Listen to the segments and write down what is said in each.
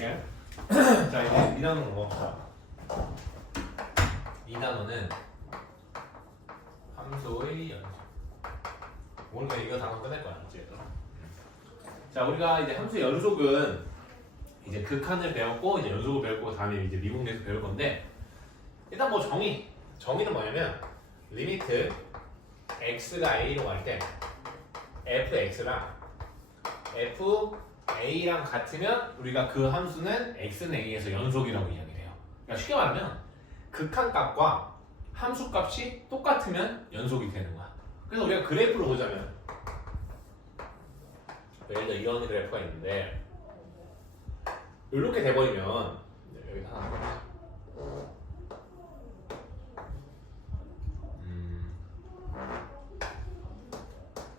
자 이제 2단원 넘어갑시다. 2단원은 함수의 연속. 오늘 이거 단원 끝낼 거야 이제. 자 우리가 이제 함수의 연속은 이제 극한을 배웠고 이제 연속을 배웠고 다음에 이제 미분계에서 배울 건데 일단 뭐 정의는 뭐냐면 리미트 x가 a로 갈 때 fx랑 fa랑 같으면 우리가 그 함수는 x는 a에서 연속이라고 이야기를 해요. 그러니까 쉽게 말하면 극한값과 함수값이 똑같으면 연속이 되는 거야. 그래서 우리가 그래프를 보자면 예를 들어 이런 그래프가 있는데 이렇게 돼버리면 여기 하나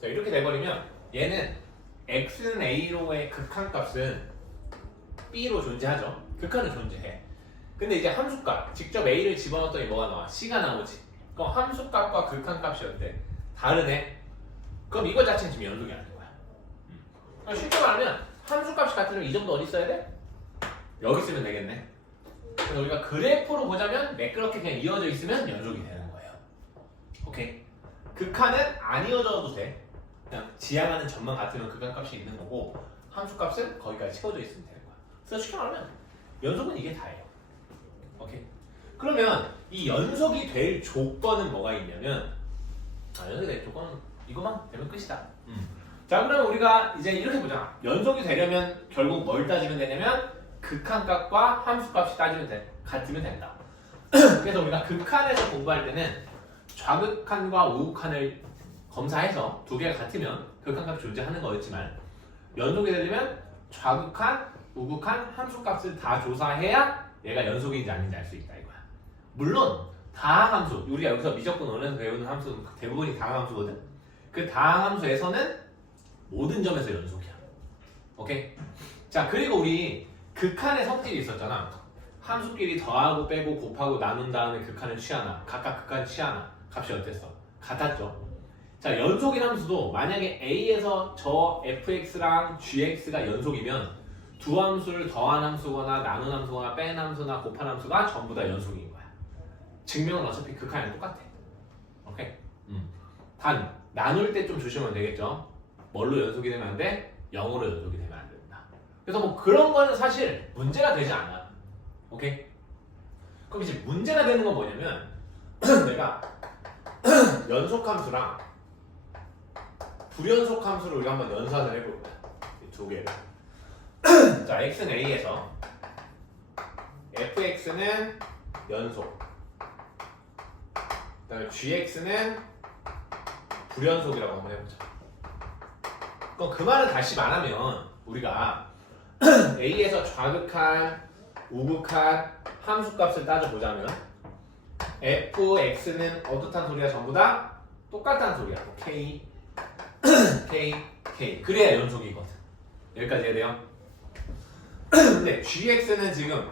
자 이렇게 돼버리면 얘는 x는 a로의 극한값은 b로 존재하죠. 극한은 존재해. 근데 이제 함수값 직접 a를 집어넣었더니 뭐가 나와? c가 나오지. 그럼 함수값과 극한값이 어때? 다르네. 그럼 이거 자체는 지금 연속이 안 된 거야. 그럼 쉽게 말하면 함수값이 같으면 이 정도 어디 있어야 돼? 여기 쓰면 되겠네. 그래서 우리가 그래프로 보자면 매끄럽게 그냥 이어져 있으면 연속이 되는 거예요. 오케이. 극한은 안 이어져도 돼. 그냥 지향하는 점만 같으면 극한값이 있는 거고 함수값은 거기까지 채워져 있으면 되는 거야. 그래서 쉽게 말하면 연속은 이게 다예요. 오케이. 그러면 이 연속이 될 조건은 뭐가 있냐면 연속이 될 조건은 이것만 되면 끝이다. 자 그러면 우리가 이제 이렇게 보자. 연속이 되려면 결국 뭘 따지면 되냐면 극한값과 함수값이 같으면 된다. 그래서 우리가 극한에서 공부할 때는 좌극한과 우극한을 검사해서 두 개가 같으면 극한값이 존재하는 거였지만 연속이 되려면 좌극한, 우극한, 함수값을 다 조사해야 얘가 연속인지 아닌지 알 수 있다 이거야. 물론 다항함수, 우리가 여기서 미적분 원에서 배우는 함수 대부분이 다항함수거든. 그 다항함수에서는 모든 점에서 연속이야. 오케이? 자 그리고 우리 극한의 성질이 있었잖아. 함수끼리 더하고 빼고 곱하고 나눈 다음에 극한을 취하나 각각 극한을 취하나 값이 어땠어? 같았죠. 자 연속인 함수도 만약에 a에서 저 fx랑 gx가 연속이면 두 함수를 더한 함수거나 나눈 함수거나 뺀 함수나 곱한 함수가 전부 다 연속인 거야. 증명은 어차피 극한이랑 똑같아. 오케이? 단 나눌 때 좀 조심하면 되겠죠. 뭘로 연속이 되면 안 돼? 0으로 연속이 되면 안 된다. 그래서 뭐 그런 거는 사실 문제가 되지 않아. 오케이? 그럼 이제 문제가 되는 건 뭐냐면 내가 연속함수랑 불연속함수를 우리가 한번 연산을 해볼 거야. 이 두 개를. 자, x는 a에서 fx는 연속, 그다음에 gx는 불연속이라고 한번 해보자. 그럼 그 말을 다시 말하면 우리가 a에서 좌극한, 우극한 함수값을 따져보자면 fx는 어떻단 소리야? 전부 다 똑같다는 소리야. k, k. 그래야 연속이거든. 여기까지 해야 돼요? 근데 gx는 지금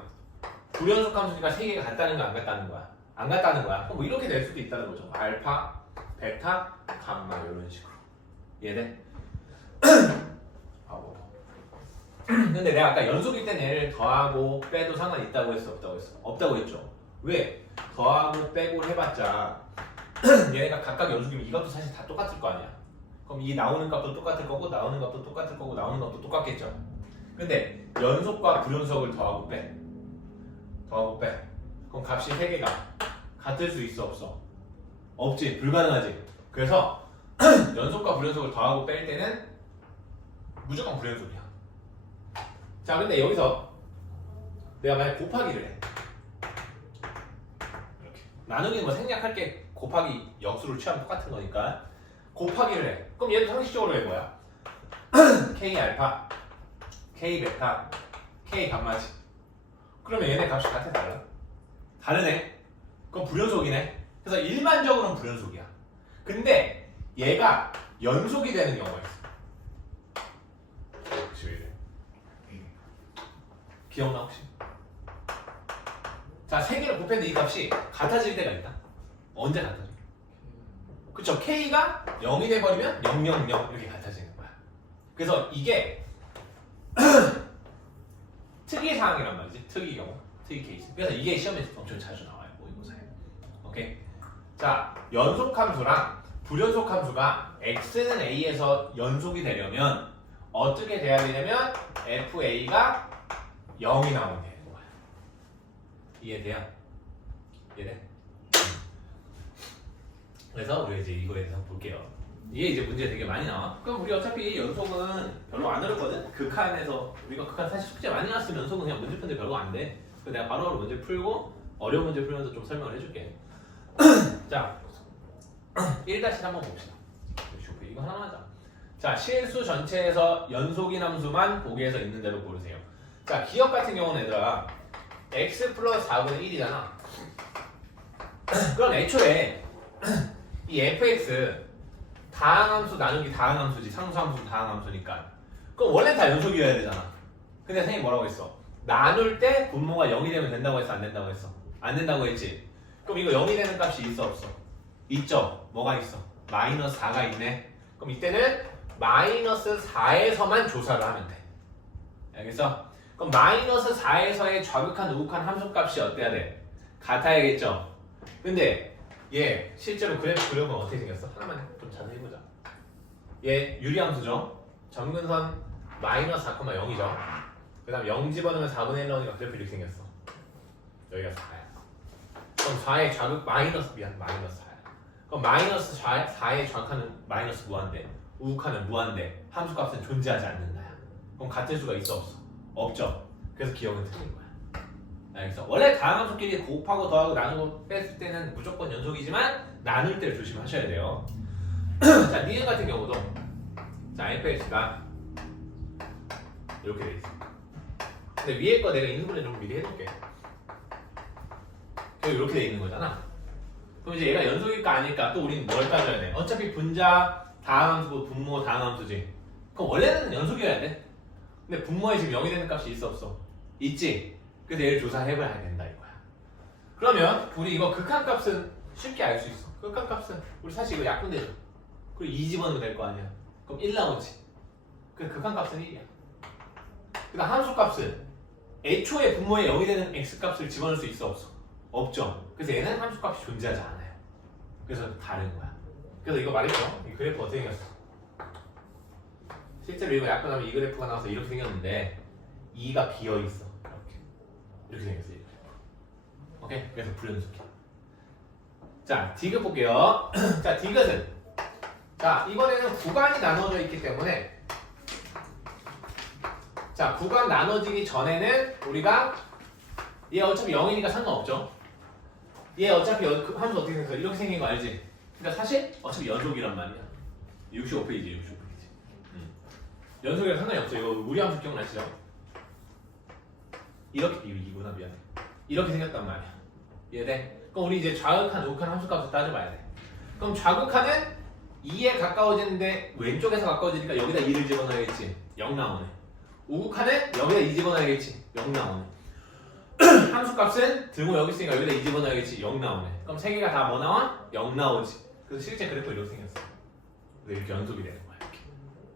불연속 함수니까 세 개가 같다는 거야, 안 같다는 거야? 안 같다는 거야. 그럼 뭐 이렇게 될 수도 있다는 거죠. 알파, 베타, 감마 이런 식으로. 이해돼? 근데 내가 아까 연속일 땐 얘를 더하고 빼도 상관이 있다고 했어, 없다고 했어? 없다고 했죠. 왜? 더하고 빼고를 해봤자 얘네가 각각 연속이면 이것도 사실 다 똑같을 거 아니야. 그럼 이 나오는 값도 똑같을 거고 나오는 값도 똑같을 거고 나오는 값도 똑같겠죠. 근데 연속과 불연속을 더하고 빼. 그럼 값이 3개가 같을 수 있어, 없어? 없지, 불가능하지. 그래서 연속과 불연속을 더하고 뺄 때는 무조건 불연속이야. 자 근데 여기서 내가 만약 곱하기를 해. 이렇게 나누기는 뭐 생략할게. 곱하기 역수를 취하면 똑같은 거니까 곱하기를 해. 그럼 얘도 상식적으로 왜 뭐야? k 알파, k 베타, k 감마지. 그러면 얘네 값이 같아, 달라? 다르네. 그럼 불연속이네. 그래서 일반적으로는 불연속이야. 근데 얘가 연속이 되는 경우가 있어. 혹시 왜 이래? 기억나 혹시? 자, 세 개를 곱했는데 이 값이 같아질 때가 있다. 언제 같아져? 그쵸? k가 0이 돼버리면 0, 0, 0 이렇게 같아지는 거야. 그래서 이게 특이 사항이란 말이지. 특이 경우, 특이 케이스. 그래서 이게 시험에서 엄청 자주 나와요. 모의고사에. 오케이. 자, 연속함수랑 불연속함수가 x는 a에서 연속이 되려면 어떻게 돼야 되냐면 fa가 0이 나오게 되는 거야. 이해돼요? 이해돼? 그래서 우리가 이제 이거에 대해서 볼게요. 이게 이제 문제 되게 많이 나와. 그럼 우리 어차피 연속은 별로 안 어렵거든? 극한에서 우리가 극한 사실 숙제 많이 나왔으면 연속은 그냥 문제 푸는데 별로 안 돼. 그래서 내가 바로바로 문제 풀고 어려운 문제 풀면서 좀 설명을 해줄게. 자, 1-1 한번 봅시다. 이거 하나만 하자. 자, 실수 전체에서 연속인 함수만 보기에서 있는 대로 고르세요. 자, 기억 같은 경우는 얘들아 x 플러스 4분의 1이잖아. 그럼 애초에 이 fx 다항함수 나누기 다항함수지. 상수함수 다항함수니까. 그럼 원래 다 연속이어야 되잖아. 근데 선생님이 뭐라고 했어? 나눌 때 분모가 0이 되면 된다고 했어? 안 된다고 했어? 안 된다고 했지? 그럼 이거 0이 되는 값이 있어 없어? 있죠? 뭐가 있어? 마이너스 4가 있네. 그럼 이때는 마이너스 4에서만 조사를 하면 돼. 알겠어? 그럼 마이너스 4에서의 좌극한 우극한 함수값이 어때야 돼? 같아야겠죠? 근데 얘 실제로 그래프 그려보면 어떻게 생겼어? 하나만 좀 자세히 해보자. 얘 유리함수죠? 점근선 마이너스 4,0이죠? 그 다음 0 집어넣으면 4분의 1 나오니까 그래프 이렇게 생겼어. 여기가 4야. 그럼 4의 좌극 마이너스 4야. 그럼 마이너스 4의 좌극하는 마이너스 무한대, 우극하는 무한대, 함수값은 존재하지 않는다야. 그럼 같은 수가 있어 없어? 없죠. 그래서 기억은 틀린 거야. 알겠어? 원래 다항함수끼리 곱하고 더하고 나누고 뺐을 때는 무조건 연속이지만 나눌 때를 조심하셔야 돼요. 자, 니은 같은 경우도 자, fx가 이렇게 돼 있어. 근데 위에 거 내가 인수분해 좀 미리 해줄게. 이렇게 돼 있는 거잖아. 그럼 이제 얘가 연속일까 아닐까? 또 우리는 뭘 따져야 돼? 어차피 분자 다항함수고 분모 다항함수지. 그럼 원래는 연속이어야 돼. 근데 분모에 지금 0이 되는 값이 있어 없어? 있지. 그래서 얘를 조사해봐야 된다 이거야. 그러면 우리 이거 극한값은 쉽게 알 수 있어. 극한값은 우리 사실 이거 약분되죠. 그리고 2 집어넣으면 될 거 아니야. 그럼 1 나오지. 그 극한값은 1이야. 그다음 함수값은 애초에 분모에 0이 되는 x값을 집어넣을 수 있어 없어? 없죠. 그래서 얘는 함수값이 존재하지 않아요. 그래서 다른 거야. 그래서 이거 말했죠. 이 그래프 어떻게 생겼어? 실제로 이거 약분하면 이 그래프가 나와서 이렇게 생겼는데 2가 비어있어. 이렇게 생겼어. 이렇게. 오케이? 그래서 불연속이야. 자, 디귿 볼게요. 자, 디귿은 자, 이번에는 구간이 나눠져 있기 때문에 자, 구간 나눠지기 전에는 우리가 얘 어차피 0이니까 상관없죠. 얘 어차피 함수 어떻게 생겼어? 이렇게 생긴 거 알지? 그러니까 사실 어차피 연속이란 말이야. 65페이지, 65페이지. 연속이랑 상관이 없어. 이거 우리 함수 기억나시죠? 이렇게 이구나 미안해. 이렇게 생겼단 말이야. 이해돼? 그럼 우리 이제 좌극한, 우극한 함수값을 따져봐야 돼. 그럼 좌극한은 2에 가까워지는데 왼쪽에서 가까워지니까 여기다 2를 집어넣어야겠지. 0 나오네. 우극한은 여기다 2 집어넣어야겠지. 0 나오네. 함수값은 등호 여기 있으니까 여기다 2 집어넣어야겠지. 0 나오네. 그럼 세 개가 다 뭐 나와? 0 나오지. 그래서 실제 그래프 이렇게 생겼어. 그래서 이렇게 연속이 되는 거야. 이렇게.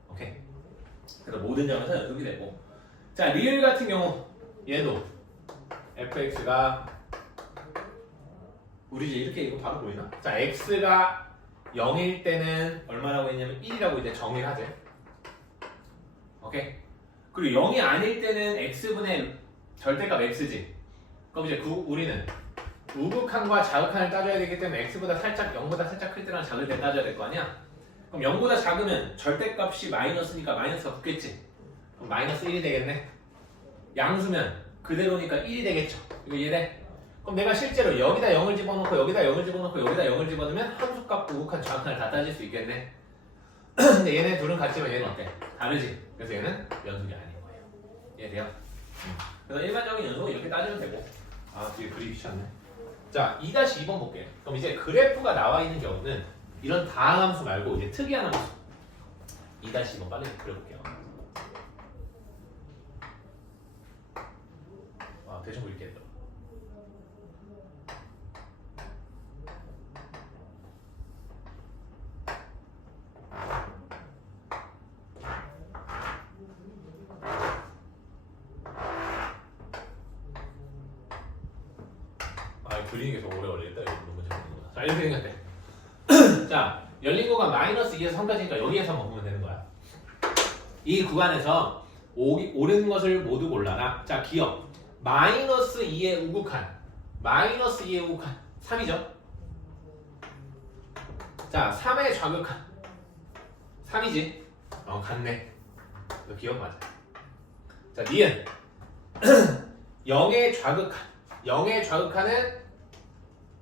오케이? 그래서 모든 점에서 연속이 되고. 자, 리을 같은 경우 얘도 fx가 우리 이제 이렇게 이거 바로 보이나? 자, x가 0일 때는 얼마라고 했냐면 1이라고 이제 정의를 하재. 오케이? 그리고 0이 아닐 때는 x분의 절대값 x지. 그럼 이제 우리는 우극한과 자극한을 따져야 되기 때문에 x보다 살짝 0보다 살짝 클 때랑 작을 때 따져야 될 거 아니야? 그럼 0보다 작으면 절대값이 마이너스니까 마이너스가 붙겠지. 그럼 마이너스 1이 되겠네. 양수면 그대로니까 1이 되겠죠. 이거 이해돼? 그럼 내가 실제로 여기다 0을 집어넣고 여기다 0을 집어넣고 여기다 0을 집어넣으면 함수값 우극한 좌극한을 다 따질 수 있겠네. 근데 얘네 둘은 같지만 얘는 어때? 다르지. 그래서 얘는 연속이 아닌 거예요. 이해돼요? 그래서 일반적인 연속은 이렇게 따지면 되고. 아, 뒤에 그리기 귀찮네. 자, 2-2번 볼게요. 그럼 이제 그래프가 나와 있는 경우는 이런 다항함수 말고 이제 특이한 함수 2-2번 빨리 그려볼게요. 대충 그릴게요. 그리는 게 더 오래 걸리겠다. 이거 너무 재밌는구나. 자, 이렇게 생각해. 자, 열린 구간 마이너스 2에서 3까지니까 여기에서 보면 되는 거야. 이 구간에서 옳은 것을 모두 골라라. 자, 기억. 마이너스 2의 우극한. 마이너스 2의 우극한. 3이죠? 자, 3의 좌극한. 3이지? 같네. 너 기억 맞아. 자, 니은. 0의 좌극한. 0의 좌극한은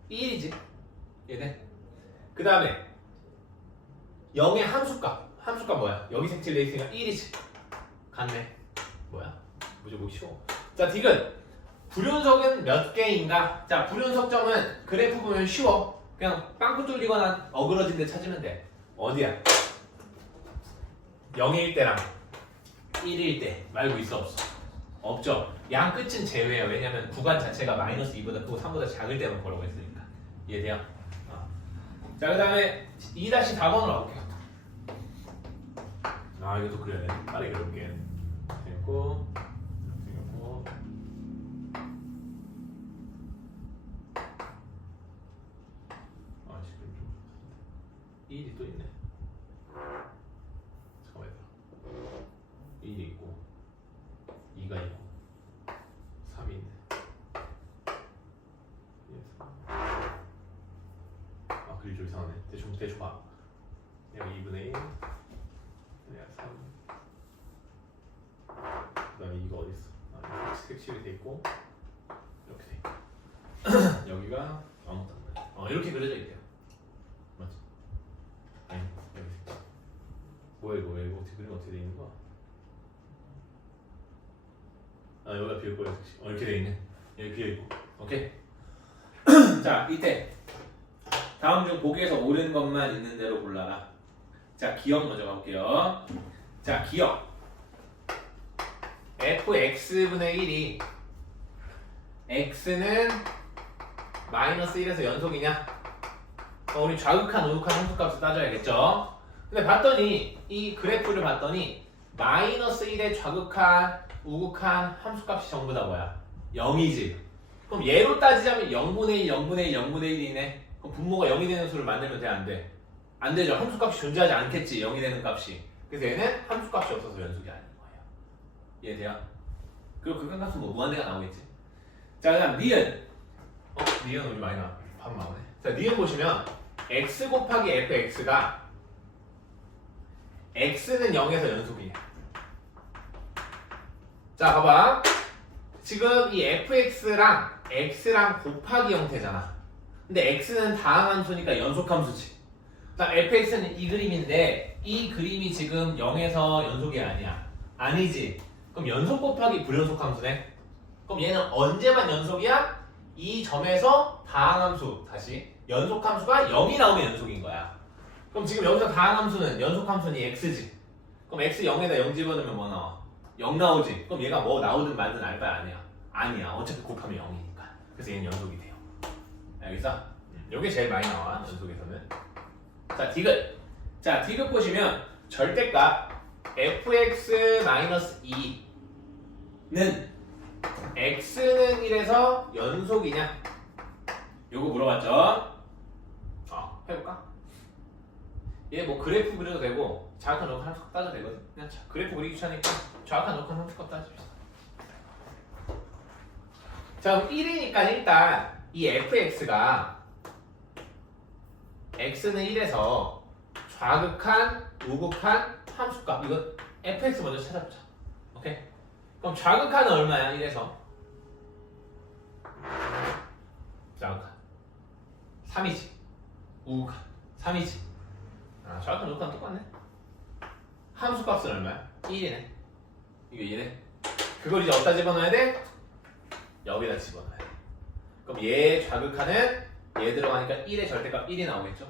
1이지. 얘네. 그 다음에 0의 함수값. 함수값 뭐야? 여기 색칠돼 있으니까 1이지. 같네. 뭐야? 뭐지? 보기 쉬워. 자, 디귿. 불연속은 몇 개인가? 자, 불연속점은 그래프 보면 쉬워. 그냥 빵꾸 뚫리거나 어그러진 데 찾으면 돼. 어디야? 0일 때랑 1일 때 말고 있어 없어? 없죠. 양 끝은 제외야. 왜냐면 구간 자체가 마이너스 2보다 크고 3보다 작을 때만 걸어가 있으니까. 이해돼요? 자, 그 다음에 2-4번으로 가볼게요. 이것도 그려야 돼. 빠르게 그려볼게. 됐고, 생겼고. 지금 좀 1이 또 있네. 잠깐만요. 1이 있고 2가 있고 3이 있네. 그림 좀 이상하네. 대충 봐. 여기 2분의 1, 여기 3. 그 다음에 이거 어디 있어? 색칠이 돼 있고 이렇게 돼 있고 여기가 아무것도 안 나요. 이렇게 그려져 있대요. 맞지? 아니 여기 색칠. 뭐야 이거 어떻게 그리면 어떻게 돼 있는 거야? 여기가 비었고 이렇게 돼 있네. 여기 비어 있고. 오케이. 자, 이때 다음 중 보기에서 옳은 것만 있는 대로 골라라. 자, 기억 먼저 가볼게요. 자, 기억. fx분의 1이 x는 마이너스 1에서 연속이냐? 우리 좌극한, 우극한 함수값을 따져야겠죠? 근데 봤더니 이 그래프를 봤더니 마이너스 1의 좌극한, 우극한 함수값이 전부 다 뭐야? 0이지. 그럼 얘로 따지자면 0분의 1, 0분의 1, 0분의 1이네. 그럼 분모가 0이 되는 수를 만들면 돼? 안 돼? 안 되죠. 함수값이 존재하지 않겠지. 0이 되는 값이. 그래서 얘는 함수값이 없어서 연속이 아닌 거예요. 이해돼요? 그리고 극한값은 뭐 무한대가 나오겠지. 자, 그 다음 니은. 니은 우리 많이 나와. 밥 나오네. 자, 니은 보시면 x 곱하기 fx가 x는 0에서 연속이에요. 자, 봐봐. 지금 이 fx랑 x랑 곱하기 형태잖아. 근데 x는 다항함수니까 연속함수지. 그다음 fx는 이 그림인데 이 그림이 지금 0에서 연속이 아니야. 아니지. 그럼 연속 곱하기 불연속함수네. 그럼 얘는 언제만 연속이야? 이 점에서 다항함수 다시 연속함수가 0이 나오면 연속인 거야. 그럼 지금 여기서 다항함수는 연속함수는 이 x지. 그럼 x 0에다 0 집어넣으면 뭐 나와? 0 나오지. 그럼 얘가 뭐 나오든 말든 알 바야 아니야? 아니야. 어차피 곱하면 0이니까. 그래서 얘는 연속이 돼요. 알겠어? 요게 제일 많이 나와. 연속에서는. 자, 디귿. 자, 디귿 보시면 절대값 fx-2는 x는 1에서 연속이냐? 요거 물어봤죠? 해볼까? 얘 뭐 그래프 그려도 되고 정확한 정확한 함수값 따져도 되거든. 그냥 그래프 그리기 귀찮으니까 정확한 정확한 함수값 따집시다. 자, 그럼 1이니까 일단 이 fx가 x는 1에서 좌극한, 우극한 함수값. 이거 fx 먼저 찾아보자. 오케이? 그럼 좌극한은 얼마야? 1에서 좌극한 3이지. 우극한 3이지. 좌극한, 우극한 똑같네. 함수값은 얼마야? 1이네. 이거 2네. 그걸 이제 어디다 집어넣어야 돼? 여기다 집어넣어야 돼. 그럼 얘 좌극한은 얘 들어가니까 1의 절대값 1이 나오겠죠?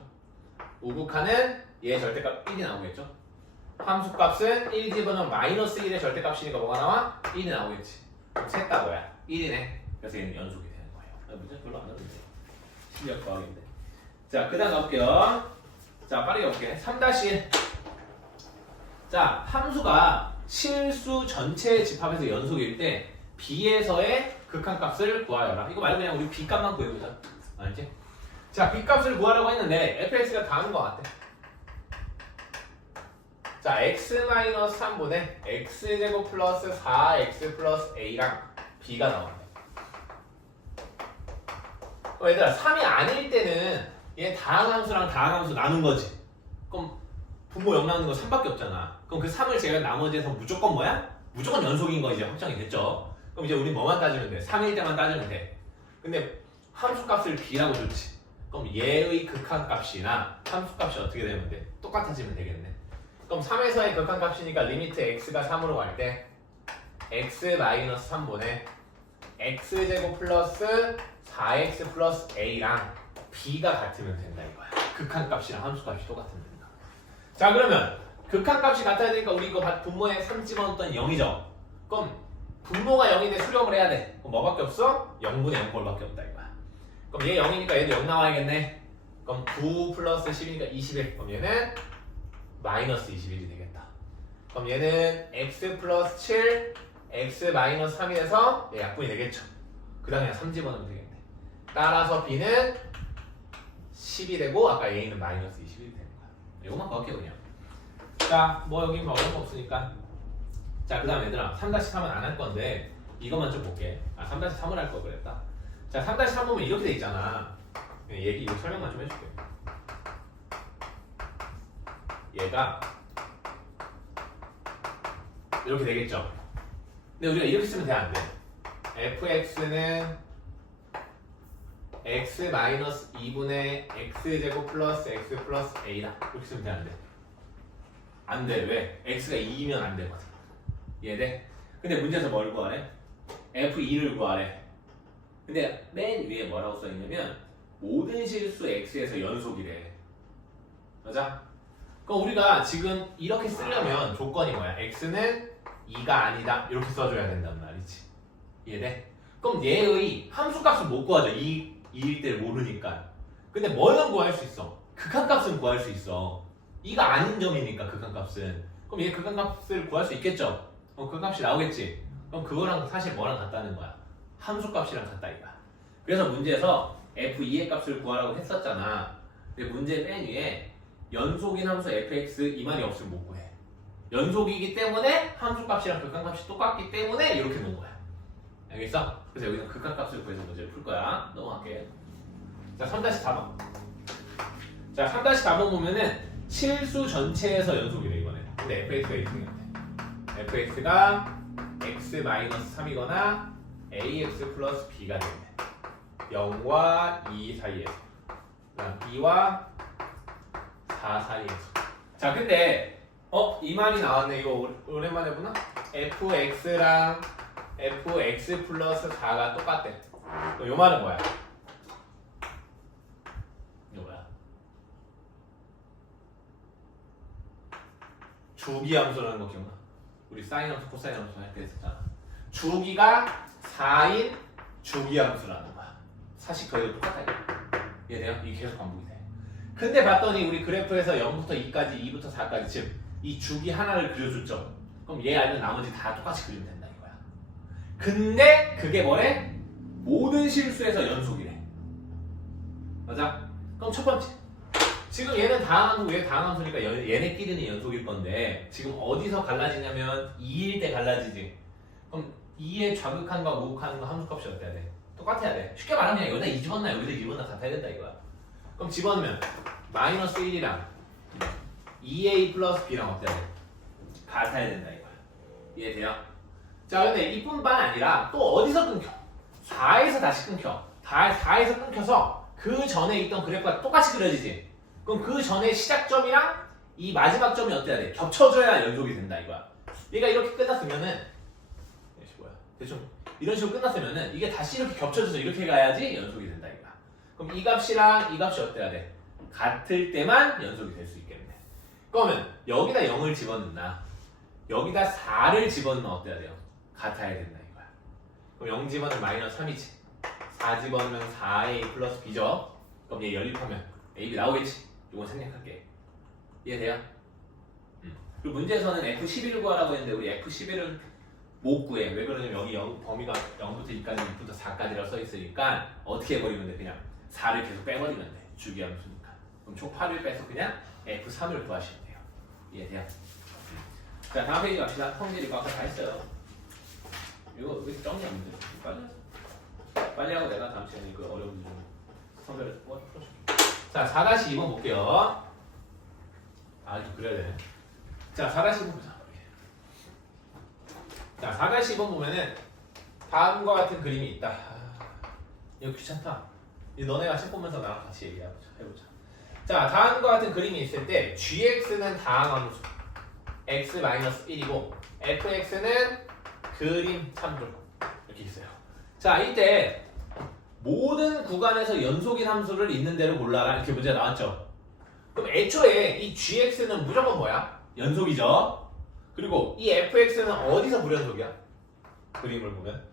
우극한은 얘 절대값 1이 나오겠죠? 함수값은 1 집어넣으면 마이너스 1의 절대값이니까 뭐가 나와? 1이 나오겠지. 그럼 셋 다 뭐야? 1이네. 그래서 얘는 연속이 되는 거예요. 문제 별로 안 나오는데. 실력 과학인데. 자, 그 다음 가볼게요. 자, 빠르게 가볼게. 3-1. 자, 함수가 실수 전체의 집합에서 연속일 때 B에서의 극한값을 구하여라. 이거 말고 그냥 우리 b값만 구해보자. 알지? 자, b값을 구하라고 했는데 fx가 다 하는 것 같아. 자, x-3분의 x제곱 플러스 4x 플러스 a랑 b가 나왔네. 얘들아, 3이 아닐 때는 얘 다항함수랑 다항함수 나눈 거지. 그럼 분모 0 나누는 거 3밖에 없잖아. 그럼 그 3을 제가 나머지에서 무조건 뭐야? 무조건 연속인 거 이제 확정이 됐죠. 그럼 이제 우리 뭐만 따지면 돼? 3일 때만 따지면 돼. 근데 함수값을 b라고 줬지. 그럼 얘의 극한값이나 함수값이 어떻게 되면 돼? 똑같아지면 되겠네. 그럼 3에서의 극한값이니까 리미트 x가 3으로 갈 때 x-3분의 x제곱 플러스 4x 플러스 a랑 b가 같으면 된다 이거야. 극한값이랑 함수값이 똑같으면 된다. 자, 그러면 극한값이 같아야 되니까 우리 이거 분모에 3 집어넣었던 0이죠. 그럼 분모가 0인데 수렴을 해야 돼. 그럼 뭐밖에 없어? 0분의 0꼴밖에 없다 이거야. 그럼 얘 0이니까 얘도 0 나와야겠네. 그럼 9 플러스 10이니까 21. 그럼 얘는 마이너스 21이 되겠다. 그럼 얘는 x 플러스 7, x 마이너스 3이 돼서 얘 약분이 되겠죠. 그 다음에 3 집어넣으면 되겠네. 따라서 b는 10이 되고 아까 a는 마이너스 21이 되는 거야. 이것만 구할게요 그냥. 자, 뭐 여기 뭐 어려운 거 없으니까. 자, 그 다음 얘들아 3-3은 안 할 건데 이것만 좀 볼게. 3-3을 할 걸 그랬다. 자, 3-3 보면 이렇게 돼 있잖아. 얘기 이거 설명만 좀 해줄게. 얘가 이렇게 되겠죠. 근데 우리가 이렇게 쓰면 돼, 안 돼? fx는 x-2분의 x제곱 플러스 x 플러스 a다. 이렇게 쓰면 돼, 안 돼? 안 돼. 왜? x가 2이면 안 되거든. 이해돼? 근데 문제에서 뭘 구하래? f2를 구하래. 근데 맨 위에 뭐라고 써있냐면 모든 실수 x에서 연속이래. 맞아? 그럼 우리가 지금 이렇게 쓰려면 조건이 뭐야? x는 2가 아니다. 이렇게 써줘야 된단 말이지. 이해돼? 그럼 얘의 함수값은 못 구하죠. 2일 때를 모르니까. 근데 뭐는 구할 수 있어? 극한값은 구할 수 있어. 2가 아닌 점이니까 극한값은. 그럼 얘 극한값을 구할 수 있겠죠? 그럼 극한값이 나오겠지? 그럼 그거랑 사실 뭐랑 같다는 거야? 함수값이랑 같다 이거야. 그래서 문제에서 f2의 값을 구하라고 했었잖아. 근데 문제 맨 위에 연속인 함수 fx 이 말이 없으면 못 구해. 연속이기 때문에 함수값이랑 극한값이 똑같기 때문에 이렇게 놓은 거야. 알겠어? 그래서 여기서 극한값을 구해서 문제를 풀 거야. 넘어갈게. 자, 3-4번. 자, 3-4번 보면은 실수 전체에서 연속이래 이번에. 근데 fx가 있으면 fx가 x-3이거나 ax 플러스 b가 되네. 0과 2 사이에서. 그다음 2와 4 사이에서. 자, 근데 이 말이 나왔네. 이거 오랜만에 보나? fx랑 fx 플러스 4가 똑같대. 요 말은 뭐야? 이거 뭐야? 주기 함수라는 거 기억나? 우리 사인 함수, 코사인 함수 할 때 했었잖아. 주기가 4인 주기 함수라는 거야. 사실 거의 똑같아. 이해돼요? 이게 계속 반복이 돼. 근데 봤더니 우리 그래프에서 0부터 2까지, 2부터 4까지 즉 이 주기 하나를 그려줬죠. 그럼 얘 알면 나머지 다 똑같이 그리면 된다 이거야. 근데 그게 뭐래? 모든 실수에서 연속이래. 맞아? 그럼 첫 번째. 지금 얘는 다항함수, 얘 다항함수니까 얘네끼리는 연속일 건데 지금 어디서 갈라지냐면 2일 때 갈라지지. 그럼 2의 좌극한과 우극한과 함수값이 어때야 돼? 똑같아야 돼. 쉽게 말하면 그냥 여기다 2 집어넣나 여기다 2 집어넣나 같아야 된다 이거야. 그럼 집어넣으면 마이너스 1이랑 2a 플러스 b랑 어때야 돼? 같아야 된다 이거야. 이해돼요? 자, 근데 이뿐만 아니라 또 어디서 끊겨? 4에서 다시 끊겨. 4에서 끊겨서 그 전에 있던 그래프가 똑같이 그려지지. 그럼 그 전에 시작점이랑 이 마지막 점이 어때야 돼? 겹쳐져야 연속이 된다 이거야. 얘가 이렇게 끝났으면은 뭐야? 대충 이런 식으로 끝났으면은 이게 다시 이렇게 겹쳐져서 이렇게 가야지 연속이 된다 이거야. 그럼 이 값이랑 이 값이 어때야 돼? 같을 때만 연속이 될 수 있겠네. 그러면 여기다 0을 집어넣나? 여기다 4를 집어넣으면 어때야 돼요? 같아야 된다 이거야. 그럼 0 집어넣으면 마이너스 3이지. 4 집어넣으면 4a 플러스 b죠. 그럼 얘 연립하면 ab 나오겠지. 이건 생략할게. 이해돼요? 그리고 문제에서는 F11을 구하라고 했는데 우리 F11은 못 구해. 왜 그러냐면 여기 범위가 0부터 2까지 2부터 4까지라고 써 있으니까 어떻게 해버리면 돼? 그냥 4를 계속 빼버리면 돼. 주기함수니까. 그럼 총 8을 빼서 그냥 F3을 구하시면 돼요. 이해돼요? 자, 다음 페이지 갑시다. 성질 이거 아까 다 했어요. 이거 왜 정리하면 돼? 빨리 하고 내가 다음 시간에 그 어려운 문제 좀 성별을 풀어줄게. 자, 4-2번 볼게요. 아, 좀 그래야 되네. 자, 4-2번 보자. 자, 4-2번 보면은 다음과 같은 그림이 있다. 이거 귀찮다. 너네가 책 보면서 나랑 같이 해보자. 자, 다음과 같은 그림이 있을 때 gx는 다항함수 x-1이고 fx는 그림 참조 이렇게 있어요. 자, 이때 모든 구간에서 연속인 함수를 있는 대로 골라라 이렇게 문제가 나왔죠. 그럼 애초에 이 gx는 무조건 뭐야? 연속이죠. 그리고 이 fx는 어디서 불연속이야? 그림을 보면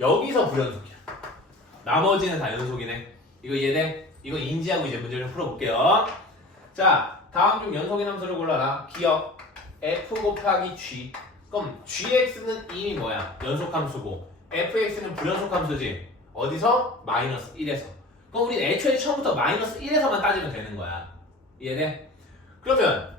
여기서 불연속이야. 나머지는 다 연속이네. 이거 이해돼? 이거 인지하고 이제 문제를 풀어볼게요. 자, 다음 중 연속인 함수를 골라라. 기억 f 곱하기 g. 그럼 gx는 이미 뭐야? 연속함수고 fx는 불연속함수지. 어디서? 마이너스 1에서. 그럼 우리는 애초에 처음부터 마이너스 1에서만 따지면 되는 거야. 이해돼? 그러면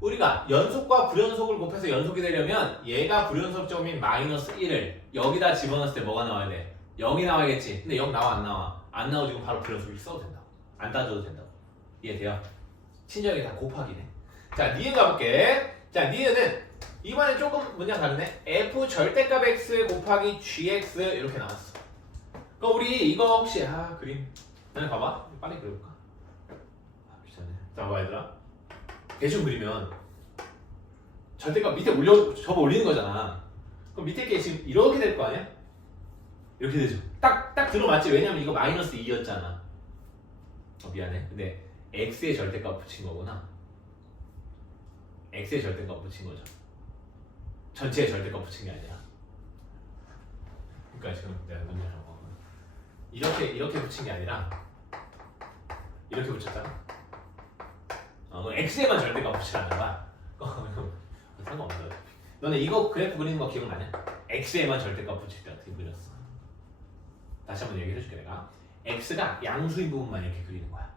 우리가 연속과 불연속을 곱해서 연속이 되려면 얘가 불연속점인 마이너스 1을 여기다 집어넣었을 때 뭐가 나와야 돼? 0이 나와야겠지. 근데 0 나와 안 나와? 안 나오지. 바로 불연속을 써도 된다고. 안 따져도 된다고. 이해돼요? 친절하게 다 곱하기네. 자, 니은 가볼게. 자, 니은은 이번엔 조금 문제가 다르네. f 절대값 x 곱하기 gx 이렇게 나왔어. 그럼 우리 이거 혹시 그림 그냥 봐봐. 빨리 그려볼까? 귀찮네. 자, 봐봐 얘들아. 대충 그리면 절대값 밑에 접어 올리는 거잖아. 그럼 밑에 게 지금 이렇게 될 거 아니야? 이렇게 되죠. 딱 들어맞지. 왜냐면 이거 마이너스 2였잖아. 미안해. 근데 x의 절대값 붙인 거구나. x의 절대값 붙인 거죠. 전체의 절대값 붙인 게 아니라. 그러니까 지금 내가 문제 적어. 이렇게 붙인 게 아니라 이렇게 붙였잖아. x에만 절대값 붙이라는 거야. 상관없어. 너네 이거 그래프 그리는 거 기억나냐? x에만 절대값 붙일 때 어떻게 그렸어? 다시 한번 얘기해 줄게 내가. x가 양수인 부분만 이렇게 그리는 거야.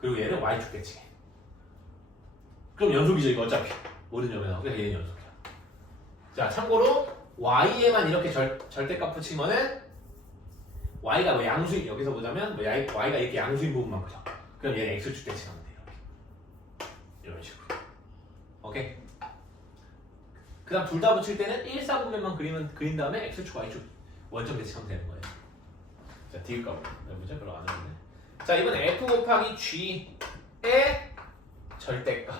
그리고 얘는 y축 대칭해. 그럼 연속이죠 이거 어차피. 모든 점에 나오고 얘는 연속이야. 자, 참고로 y에만 이렇게 절대값 붙인 거는 y가 뭐 양수인, 여기서 보자면 뭐 y가 이렇게 양수인 부분만 그려. 그럼 얘는 x축 대칭하면 돼. 이런 식으로. 오케이? 그 다음 둘 다 붙일 때는 1사분면만 그린 다음에 x축, y축 원점 대칭하면 되는 거예요. 자, 디귿 가보. 뭐죠? 별로 안 했네. 자, 이번에 f 곱하기 g의 절대값.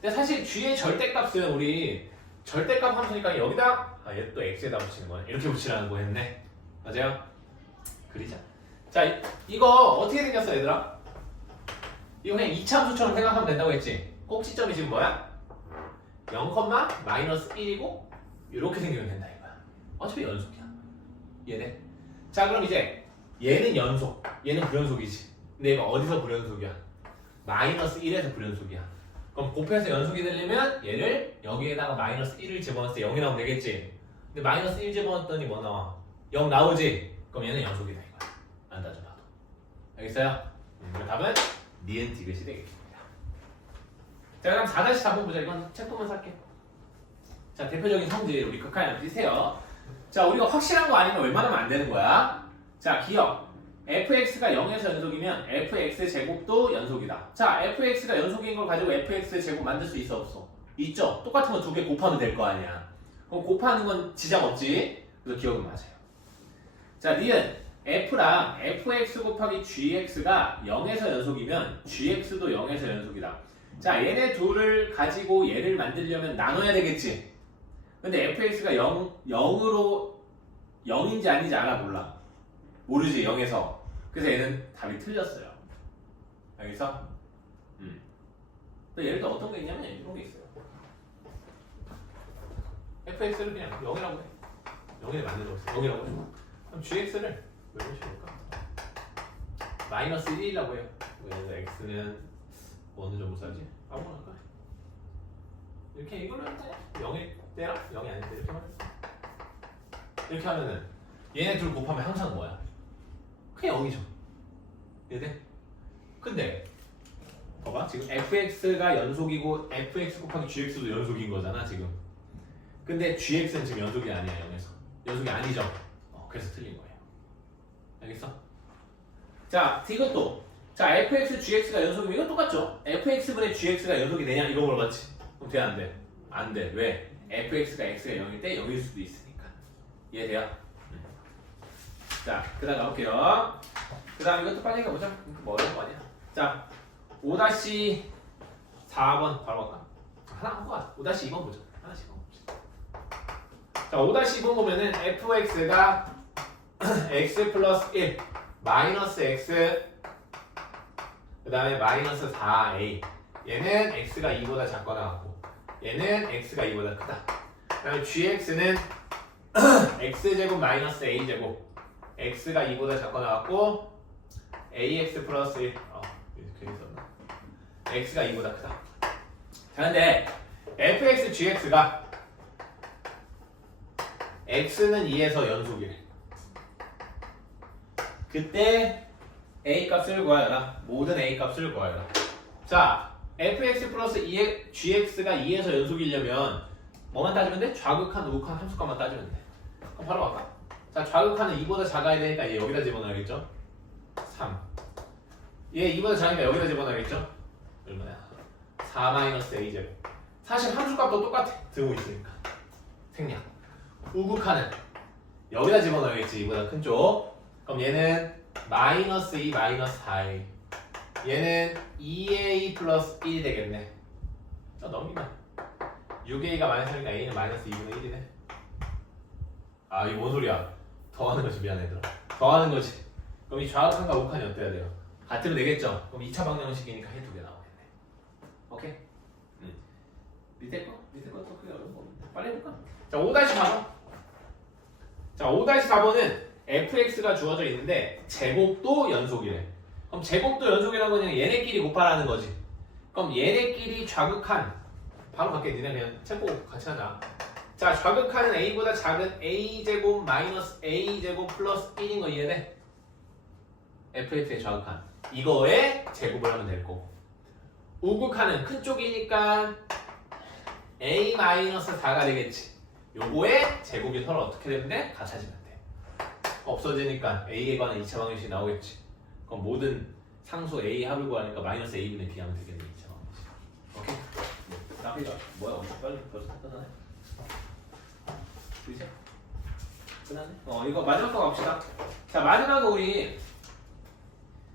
근데 사실 g의 절대값은 우리 절대값 함수니까 여기다 얘 또 x에다 붙이는 거네. 이렇게 붙이라는 거 했네. 맞아요? 그리자. 자, 이거 어떻게 생겼어 얘들아? 이거 그냥 이차함수처럼 생각하면 된다고 했지? 꼭지점이 지금 뭐야? 0,-1이고 이렇게 생기면 된다 이거야. 어차피 연속이야. 얘네. 자, 그럼 이제 얘는 연속, 얘는 불연속이지. 근데 얘가 어디서 불연속이야? 마이너스 1에서 불연속이야. 그럼 곱해서 연속이 되려면 얘를 여기에다가 마이너스 1을 집어넣었을 때 0이 나오면 되겠지. 근데 마이너스 1 집어넣었더니 뭐 나와? 0 나오지? 그럼 얘는 연속이다 이거야. 안 따져봐도. 알겠어요? 답은 니은 디귿이 되겠습니다. 자, 그럼 4-4번 보자. 이건 책 보면서 할게. 자, 대표적인 성질 우리 극한이랑 비슷해요. 자, 우리가 확실한 거 아니면 웬만하면 안 되는 거야. 자, 기억. fx가 0에서 연속이면 fx 제곱도 연속이다. 자, fx가 연속인 걸 가지고 fx 제곱 만들 수 있어 없어? 있죠. 똑같은 거 두 개 곱하면 될 거 아니야. 그럼 곱하는 건 지장 없지. 그래서 기억은 맞아요. 자, 니은 f랑 fx 곱하기 gx가 0에서 연속이면 gx도 0에서 연속이다. 자, 얘네 둘을 가지고 얘를 만들려면 나눠야 되겠지. 근데 fx가 0으로 0인지 아닌지 알아? 몰라. 모르지 0에서. 그래서 얘는 답이 틀렸어요. 알겠어? 또 예를 들어 어떤 게 있냐면 이런 게 있어요. fx를 그냥 0이라고 해. 0에 만들어봤어. 0이라고 해. 그럼 gx를 왜 보실까? 마이너스 1이라고 해요. 그래서 x는 어느 정도 써야지? 아무거나 할까? 이렇게 이걸로 해도 돼? 0일 때랑 0이 아닐 때 이렇게 하면 이렇게 하면은 얘네 둘 곱하면 항상 뭐야? 그냥 0이죠. 이해돼? 근데 봐봐 지금 fx가 연속이고 fx 곱하기 gx도 연속인 거잖아 지금. 근데 gx는 지금 연속이 아니야 0에서. 연속이 아니죠. 그래서 틀린 거예요. 알겠어? 자 이것도 자 fx gx가 연속이면 이거 똑같죠? fx분의 gx가 연속이 되냐 이거 물어봤지. 그럼 돼 안 돼? 안 돼. 왜? fx가 x가 0일 때 0일 수도 있으니까. 이해돼요? 자 그 다음 가볼게요. 그 다음 이것도 빨리 가보자. 뭐 어려운 거 아니야. 자 5-4번 바로 갈까? 하나 한 거야. 5-2번 보자. 하나씩 보자. 자 5-2번 보면은 fx가 x 플러스 1 마이너스 x 그 다음에 마이너스 4a 얘는 x가 2보다 작거나 같고 얘는 x가 2보다 크다. 그 다음에 gx는 x제곱 마이너스 a제곱 x가 2보다 작거나 같고 ax 플러스 1 괜히 썼나? x가 2보다 크다. 자 근데 fx gx가 x는 2에서 연속이래. 그때 a 값을 구하여라. 모든 a 값을 구하여라. 자 fx 플러스 2의 gx가 2에서 연속이려면 뭐만 따지면 돼? 좌극한, 우극한 함수값만 따지면 돼. 그럼 바로 갈까? 자 좌극한은 2보다 작아야 되니까 얘 여기다 집어넣어야겠죠? 3 얘 2보다 작으니까 여기다 집어넣어야겠죠? 얼마야? 4-a제곱 사실 함수값도 똑같아. 들고 있으니까 생략. 우극한은 여기다 집어넣어야겠지. 2보다 큰 쪽. 그럼 얘는 마이너스 2 마이너스 4a 얘는 2a 플러스 1이 되겠네. 자 넘기면 6a가 마이너스 1이니까 a는 마이너스 2분의 1이네. 아 이거 뭔 소리야. 더하는 거지. 미안해 얘들아. 더하는 거지. 그럼 이 좌극한과 우극한이 어때야 돼요? 같으면 되겠죠? 그럼 2차 방정식이니까 해 2개 나오겠네. 오케이? 밑에 것도 크게 어려운 거 없는데 빨리 해볼까? 자 5-4번 자 5-4번은 fx가 주어져 있는데 제곱도 연속이래. 그럼 제곱도 연속이라는 건 그냥 얘네끼리 곱하라는 거지. 그럼 얘네끼리 좌극한 바로 갈게. 니네 그냥 책 보고 같이 하자. 자 좌극한은 a보다 작은 a제곱 마이너스 a제곱 플러스 1인 거 이해돼? fx의 좌극한 이거에 제곱을 하면 될 거고 우극한은 큰 쪽이니까 a 마이너스 4가 되겠지. 요거에 제곱이 서로 어떻게 되는데? 같아지면 돼. 없어지니까 a에 관한 2차 방정식이 나오겠지. 그럼 모든 상수 a 합을 구하니까 마이너스 a분의 b 하면 되겠네. 2차 방정식. 오케이? 나 이거 뭐야? 엄청 빨리 벌써 끝나네. 보이세요? 끝났네? 이거 마지막 거 갑시다. 자 마지막은 우리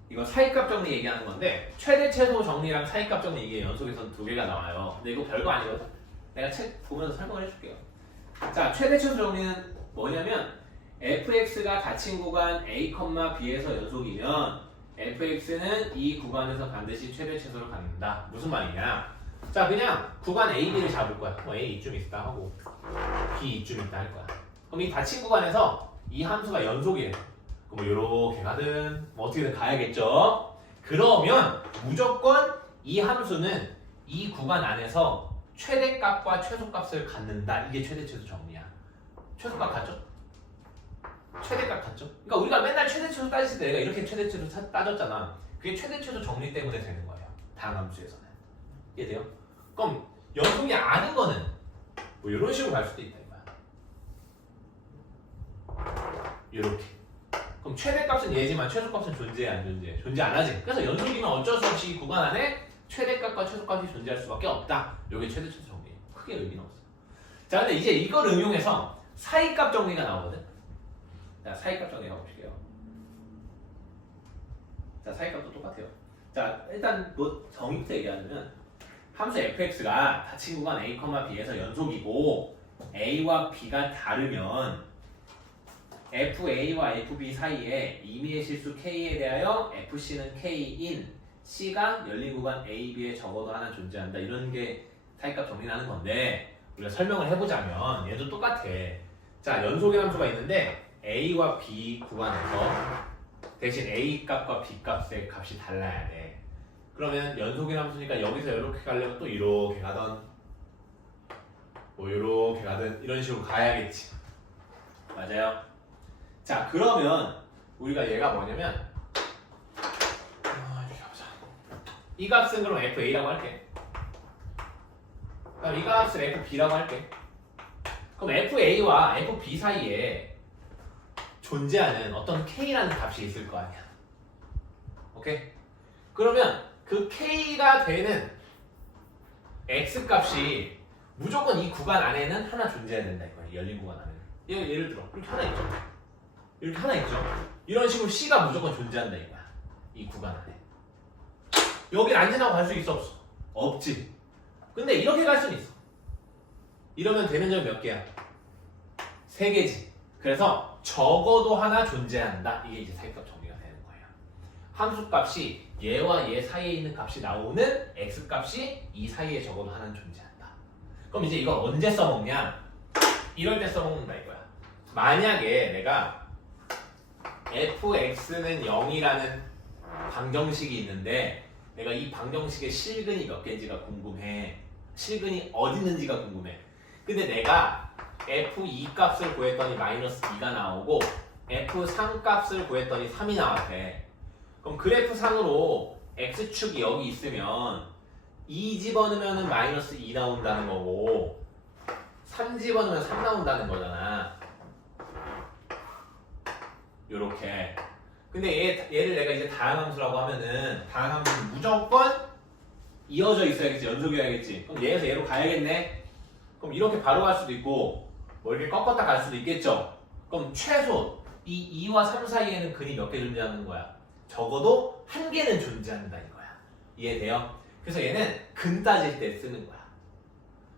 이거 사이값 정리 얘기하는 건데 최대 최소 정리랑 사이값 정리 이게 연속에서 두 개가 나와요. 근데 이거 별거 아니거든. 내가 책 보면서 설명을 해줄게요. 자 최대 최소 정리는 뭐냐면 fx가 닫힌 구간 a, b에서 연속이면 fx는 이 구간에서 반드시 최대 최소를 갖는다. 무슨 말이냐? 자 그냥 구간 a, b를 잡을 거야. 뭐 a 이쯤 있다 하고 b 이쯤 있다 할 거야. 그럼 이 닫힌 구간에서 이 함수가 연속이래. 그럼 뭐 요렇게 가든 뭐 어떻게든 가야겠죠. 그러면 무조건 이 함수는 이 구간 안에서 최대값과 최소값을 갖는다. 이게 최대 최소 정리야. 최소값 같죠? 최대값 같죠? 그러니까 우리가 맨날 최대 최소 따질 때 내가 이렇게 최대 최소 따졌잖아. 그게 최대 최소 정리 때문에 되는 거예요. 다음 함수에서는. 이해돼요? 그럼 연속이 아닌 거는 뭐 이런 식으로 갈 수도 있다 이거야. 이렇게. 그럼 최대값은 얘지만 최소값은 존재해 안 존재해? 존재 안 하지. 그래서 연속이면 어쩔 수 없이 이 구간 안에 최대값과 최소값이 존재할 수밖에 없다. 이게 최대 최소 정리. 크게 의미는 없어. 자 근데 이제 이걸 응용해서 사이값 정리가 나오거든. 자 사이값 정리 해볼게요. 자 사이값도 똑같아요. 자 일단 뭐 정의부터 얘기하자면 함수 fx가 닫힌 구간 a, b에서 연속이고 a와 b가 다르면 FA와 FB 사이에 임의의 실수 K에 대하여 FC는 K인 C가 열린 구간 A, B에 적어도 하나 존재한다. 이런 게 사이값 정리하는 건데 우리가 설명을 해보자면 얘도 똑같아. 자 연속의 함수가 있는데 A와 B 구간에서 대신 A 값과 B 값의 값이 달라야 돼. 그러면 연속의 함수니까 여기서 이렇게 가려면 또 이렇게 가던 뭐 요렇게 가든 이런 식으로 가야겠지. 맞아요. 자, 그러면 우리가 얘가 뭐냐면 이렇게 가보자. 이 값은 그럼 FA라고 할게. 그럼 이 값을 FB라고 할게. 그럼 FA와 FB 사이에 존재하는 어떤 K라는 값이 있을 거 아니야. 오케이? 그러면 그 K가 되는 X 값이 무조건 이 구간 안에는 하나 존재해야 된다 이거야. 이 열린 구간 안에는. 예를 들어 이렇게 하나 있죠. 이렇게 하나 있죠. 이런 식으로 C가 무조건 존재한다 이거야. 이 구간 안에. 여길 안 지나고 갈 수 있어 없어? 없지. 근데 이렇게 갈 수는 있어. 이러면 되는 점 몇 개야? 3개지. 그래서 적어도 하나 존재한다. 이게 이제 사이값 정리가 되는 거예요. 함수값이 얘와 얘 사이에 있는 값이 나오는 x값이 이 사이에 적어도 하나는 존재한다. 그럼 이제 이걸 언제 써먹냐? 이럴 때 써먹는다 이거야. 만약에 내가 fx는 0이라는 방정식이 있는데 내가 이 방정식의 실근이 몇 개인지가 궁금해. 실근이 어디 있는지가 궁금해. 근데 내가 f2 값을 구했더니 마이너스 2가 나오고 f3 값을 구했더니 3이 나왔대. 그럼 그래프상으로 x축이 여기 있으면 2 집어넣으면 마이너스 2 나온다는 거고 3 집어넣으면 3 나온다는 거잖아. 요렇게. 근데 얘를 내가 이제 다항함수라고 하면은 다항함수는 무조건 이어져 있어야겠지. 연속이어야겠지. 그럼 얘에서 얘로 가야겠네. 그럼 이렇게 바로 갈 수도 있고 뭐 이렇게 꺾었다 갈 수도 있겠죠. 그럼 최소 이 2와 3 사이에는 근이 몇 개 존재하는 거야? 적어도 한 개는 존재한다 이거야. 이해돼요? 그래서 얘는 근 따질 때 쓰는 거야.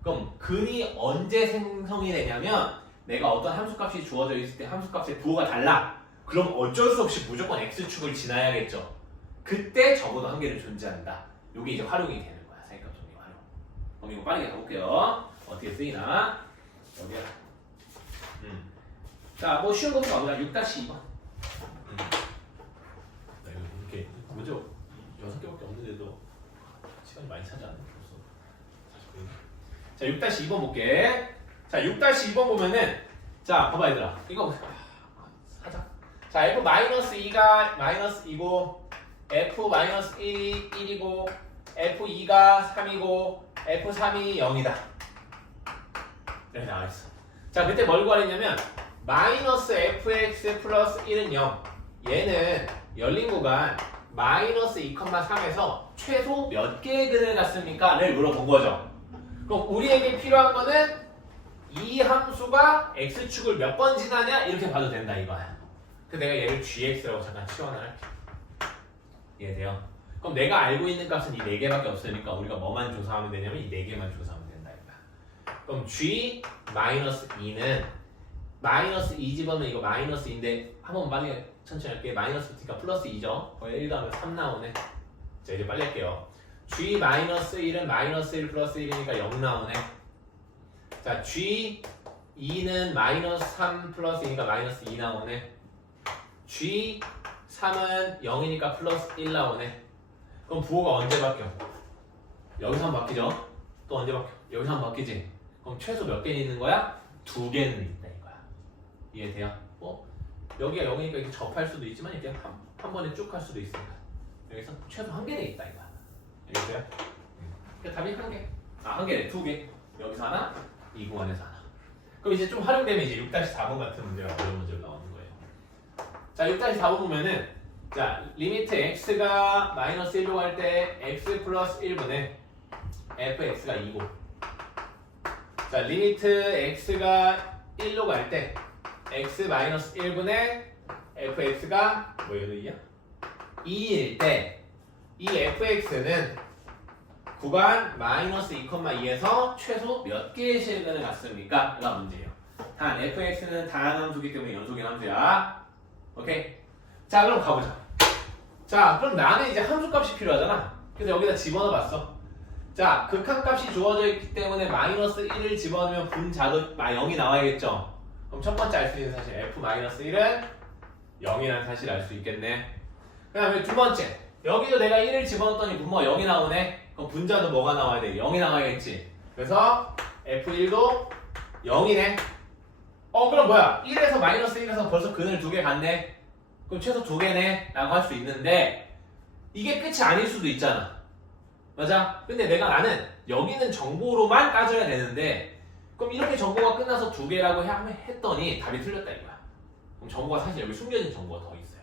그럼 근이 언제 생성이 되냐면 내가 어떤 함수값이 주어져 있을 때 함수값의 부호가 달라. 그럼 어쩔 수 없이 무조건 x축을 지나야겠죠. 그때 적어도 한 개는 존재한다. 이게 이제 활용이 되는 거야. 사이값 정리 활용. 그럼 이거 빠르게 가볼게요. 어떻게 쓰이나? 어디야? 자, 뭐 쉬운 것부터 가보자. 6-2번. 나 이거 이렇게 문제 6개밖에 없는데도 시간이 많이 차지 않아? 자, 6-2번 볼게. 자, 6-2번 보면은 자, 봐봐 얘들아. 이거 하자. 자, f-2가 -2고 f-1이 1이고 f2가 3이고 f3이 0이다. 이렇게 나와있어. 자, 그때 뭘 구하랬냐면 -fx 플러스 1은 0. 얘는 열린 구간 -2, 3에서 최소 몇 개의 근을 갖습니까? 를 물어본 거죠. 그럼 우리에게 필요한 거는 이 함수가 x축을 몇 번 지나냐? 이렇게 봐도 된다 이거야. 그래서 내가 얘를 gx라고 잠깐 치환을 할게. 이해돼요? 그럼 내가 알고 있는 값은 이 4개밖에 없으니까 우리가 뭐만 조사하면 되냐면 이 4개만 조사하면 된다 이거야. 그럼 g-2는 -2 집어넣으면 이거 마이너스인데 한번 빨리 천천히 할게. 마이너스 붙으니까 플러스 2죠. 거의 1 더하면 3 나오네. 자, 이제 빨리 할게요. g-1은 -1 플러스 1이니까 0 나오네. 자, g2는 -3 플러스 2니까 마이너스 2 나오네. g3은 0이니까 플러스 1 나오네. 그럼 부호가 언제 바뀌어? 여기서 한번 바뀌죠? 또 언제 바뀌어? 여기서 한번 바뀌지? 그럼 최소 몇 개는 있는 거야? 2개는 있다 이거야. 이해돼요? 여기가 0이니까 이렇게 접할 수도 있지만 이렇게 한 번에 쭉 할 수도 있으니까 여기서 최소 1개는 있다 이거야. 알겠어요? 그러니까 답이 1개. 한 개네. 2개. 여기서 하나, 이 구간에서 하나. 그럼 이제 좀 활용되면 이제 6-4번 같은 문제가 어려운 문제로 나오는 거예요. 자, 6-4번 보면은 자, 리미트 x가 -1로 갈 때 x 플러스 1분의 fx가 2고 자, 리미트 x가 1로 갈 때 x 마이너스 1분의 fx가 뭐예요? 2야? 2일 때 이 fx는 구간 -2,2에서 최소 몇 개의 실근을 갖습니까? 이가 문제예요. 단 fx는 다항함수기 때문에 연속인 함수야. 오케이? 자, 그럼 가보자. 자, 그럼 나는 이제 함수값이 필요하잖아. 그래서 여기다 집어넣어 봤어. 자, 극한값이 주어져 있기 때문에 -1을 집어넣으면 분자도 0이 나와야겠죠. 그럼 첫 번째 알 수 있는 사실 f-1은 0이라는 사실을 알 수 있겠네. 그 다음에 두 번째, 여기도 내가 1을 집어넣었더니 분모가 0이 나오네. 그럼 분자도 뭐가 나와야 돼? 0이 나와야겠지. 그래서 F1도 0이네. 그럼 뭐야? 1에서 마이너스 1에서 벌써 근을 2개 갔네. 그럼 최소 2개네 라고 할 수 있는데 이게 끝이 아닐 수도 있잖아. 맞아? 근데 나는 여기는 정보로만 따져야 되는데 그럼 이렇게 정보가 끝나서 2개라고 했더니 답이 틀렸다 이거야. 그럼 정보가 사실 여기 숨겨진 정보가 더 있어요.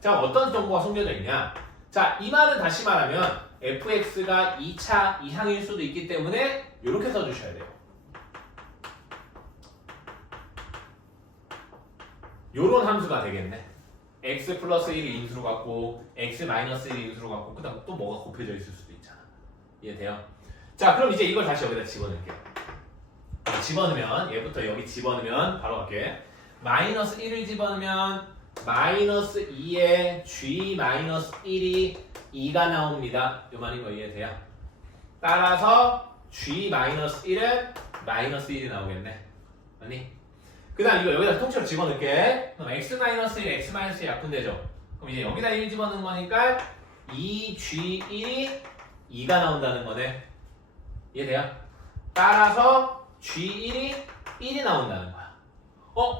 자, 어떤 정보가 숨겨져 있냐? 자, 이 말은 다시 말하면 fx가 2차 이상일 수도 있기 때문에 이렇게 써주셔야 돼요. 요런 함수가 되겠네. x 플러스 1이 인수로 갖고 x 마이너스 1이 인수로 갖고 그 다음 또 뭐가 곱해져 있을 수도 있잖아. 이해돼요? 자, 그럼 이제 이걸 다시 여기다 집어넣을게요. 집어넣으면 얘부터 여기 집어넣으면 바로 갈게. 마이너스 1을 집어넣으면 마이너스 2에 g 마이너스 1이 2가 나옵니다. 요 말인 거 이해돼요? 따라서 g 마이너스 1은 마이너스 1이 나오겠네. 아니? 그 다음 이거 여기다 통째로 집어넣을게. 그럼 x 마이너스 1, x 마이너스 1 약분되죠? 그럼 이제 여기다 1 집어넣는 거니까 2g1이 2가 나온다는 거네. 이해돼요? 따라서 g1이 1이 나온다는 거야.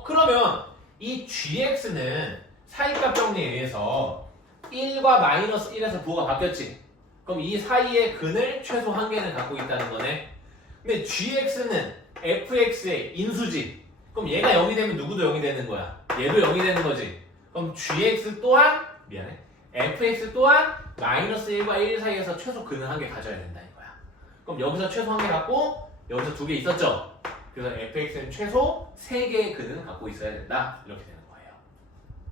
그러면 이 gx는 사이값 정리에 의해서 1과 마이너스 1에서 부호가 바뀌었지. 그럼 이 사이의 근을 최소 한 개는 갖고 있다는 거네. 근데 gx는 fx의 인수지. 그럼 얘가 0이 되면 누구도 0이 되는 거야. 얘도 0이 되는 거지. 그럼 gx 또한 fx 또한 마이너스 1과 1 사이에서 최소 근을 한 개 가져야 된다 이거야. 그럼 여기서 최소 한 개 갖고 여기서 2개 있었죠. 그래서 fx는 최소 3개의 근을 갖고 있어야 된다. 이렇게 되는 거예요.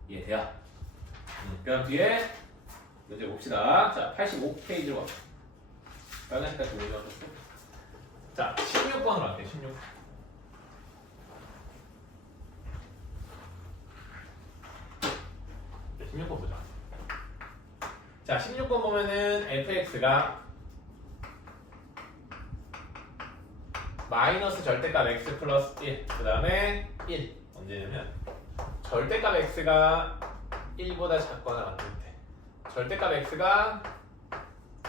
이해돼요? 그럼 뒤에 문제 봅시다. 자, 85페이지로 갑시다. 빨간 색깔 좀 올려줬고. 자, 16번으로 갈게요. 16번. 네, 16번 보자. 자, 16번 보면은 fx가 마이너스 절대값 x 플러스 1, 그 다음에 1. 언제냐면 절대값 x가 1보다 작거나 같을 때, 절대값 x가